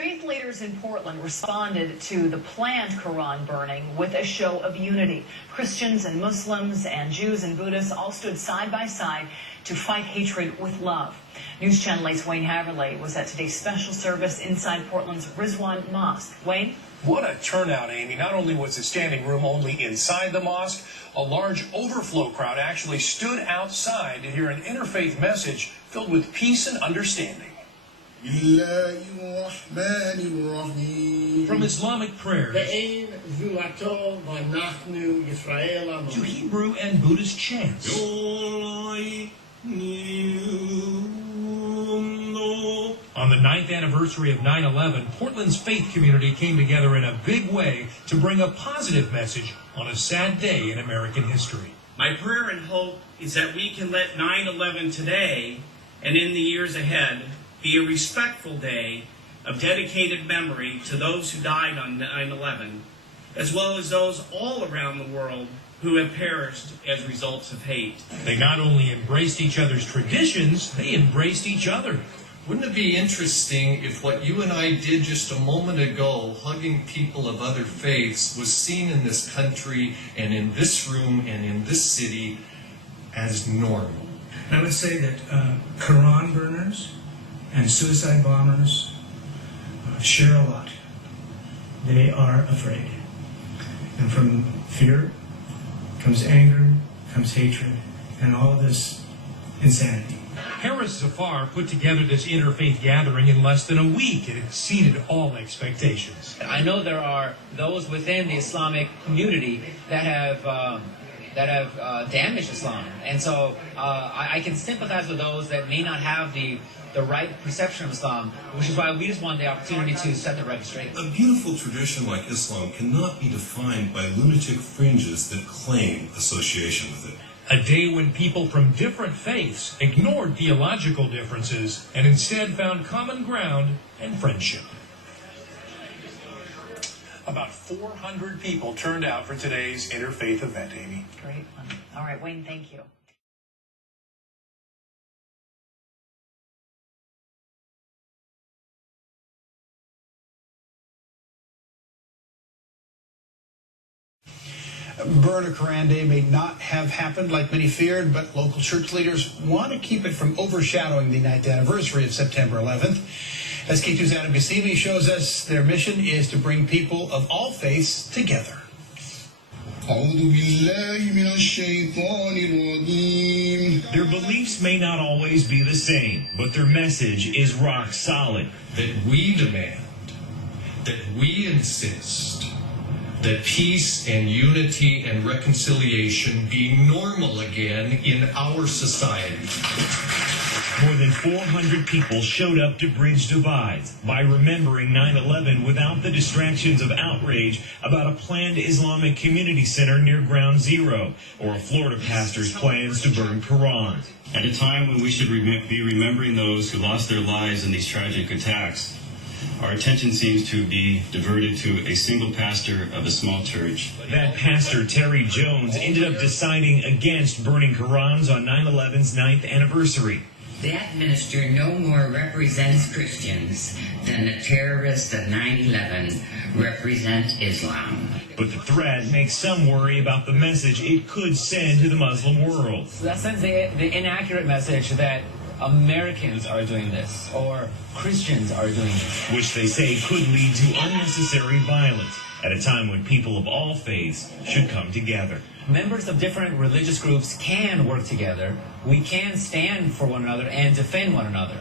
Faith leaders in Portland responded to the planned Quran burning with a show of unity. Christians and Muslims and Jews and Buddhists all stood side by side to fight hatred with love. News Channel 8's Wayne Haverly was at today's special service inside Portland's Rizwan Mosque. Wayne? What a turnout, Amy. Not only was the standing room only inside the mosque, a large overflow crowd actually stood outside to hear an interfaith message filled with peace and understanding. From Islamic prayers to Hebrew and Buddhist chants. On the 9th anniversary of 9/11, Portland's faith community came together in a big way to bring a positive message on a sad day in American history. My prayer and hope is that we can let 9/11 today and in the years ahead be a respectful day of dedicated memory to those who died on 9/11, as well as those all around the world who have perished as results of hate. They not only embraced each other's traditions, they embraced each other. Wouldn't it be interesting if what you and I did just a moment ago, hugging people of other faiths, was seen in this country and in this room and in this city as normal? I would say that Quran burners and suicide bombers share a lot. They are afraid. And from fear comes anger, comes hatred, and all of this insanity. Harris Zafar put together this interfaith gathering in less than a week. It exceeded all expectations. I know there are those within the Islamic community that have damaged Islam, and so I can sympathize with those that may not have the right perception of Islam, which is why we just want the opportunity to set the record straight. A beautiful tradition like Islam cannot be defined by lunatic fringes that claim association with it. A day when people from different faiths ignored theological differences and instead found common ground and friendship. About 400 people turned out for today's Interfaith Event, Amy. Great. All right, Wayne, thank you. Burn a Quran Day may not have happened like many feared, but local church leaders want to keep it from overshadowing the 9th anniversary of September 11th. As K2's Adam Gassivi shows us, their mission is to bring people of all faiths together. Their beliefs may not always be the same, but their message is rock solid. That we demand, that we insist, that peace and unity and reconciliation be normal again in our society. More than 400 people showed up to bridge divides by remembering 9/11 without the distractions of outrage about a planned Islamic community center near Ground Zero or a Florida pastor's plans to burn Qurans. At a time when we should be remembering those who lost their lives in these tragic attacks, our attention seems to be diverted to a single pastor of a small church. That pastor, Terry Jones, ended up deciding against burning Qurans on 9/11's 9th anniversary. That minister no more represents Christians than the terrorists of 9/11 represent Islam. But the threat makes some worry about the message it could send to the Muslim world. So that sends the inaccurate message that Americans are doing this, or Christians are doing this. Which they say could lead to unnecessary violence at a time when people of all faiths should come together. Members of different religious groups can work together. We can stand for one another and defend one another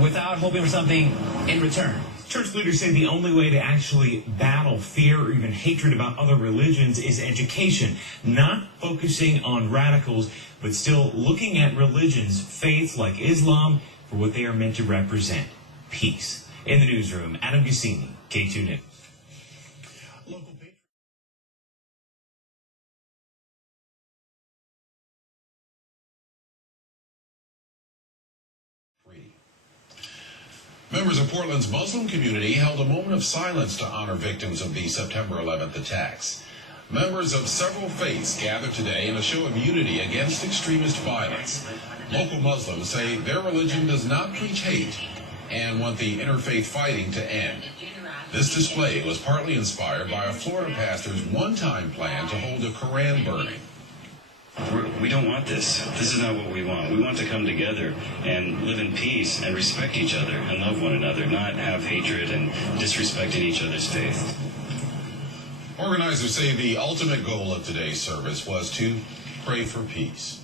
without hoping for something in return. Church leaders say the only way to actually battle fear or even hatred about other religions is education, not focusing on radicals, but still looking at religions, faiths like Islam, for what they are meant to represent: peace. In the newsroom, Adam Gassini, K2 News. Members of Portland's Muslim community held a moment of silence to honor victims of the September 11th attacks. Members of several faiths gathered today in a show of unity against extremist violence. Local Muslims say their religion does not preach hate, and want the interfaith fighting to end. This display was partly inspired by a Florida pastor's one-time plan to hold a Quran burning. We don't want this. This is not what we want. We want to come together and live in peace and respect each other and love one another, not have hatred and disrespect in each other's faith. Organizers say the ultimate goal of today's service was to pray for peace.